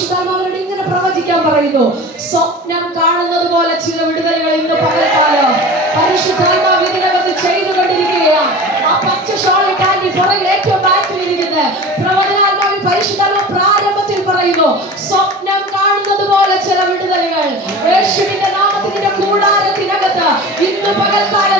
പരിശുദ്ധാത്മാവരോട് ഇങ്ങനെ പ്രവചിക്കാൻ പറയുന്നു. സ്വപ്നം കാണുന്നത് പോലെ ചില വിടുതലുകൾ ഇന്ന് പകൽക്കാലം പരിശുദ്ധാത്മാവ് ഇതിനകത്ത് ചെയ്തുകൊണ്ടിരിക്കുകയാണ്. ആ പച്ച ഷോളിട്ട് ആന്റി പുറകിൽ ഏറ്റവും ബാക്കിലിരിക്കുന്നത് പ്രവചനാത്മാവിൽ പരിശുദ്ധാത്മാവ് പ്രാരംഭത്തിൽ പറയുന്നു, സ്വപ്നം കാണുന്നത് പോലെ ചില വിടുതലുകൾ യേശുവിന്റെ നാമത്തിന്റെ കൂടാരത്തിനകത്ത് ഇന്ന് പകൽക്കാലം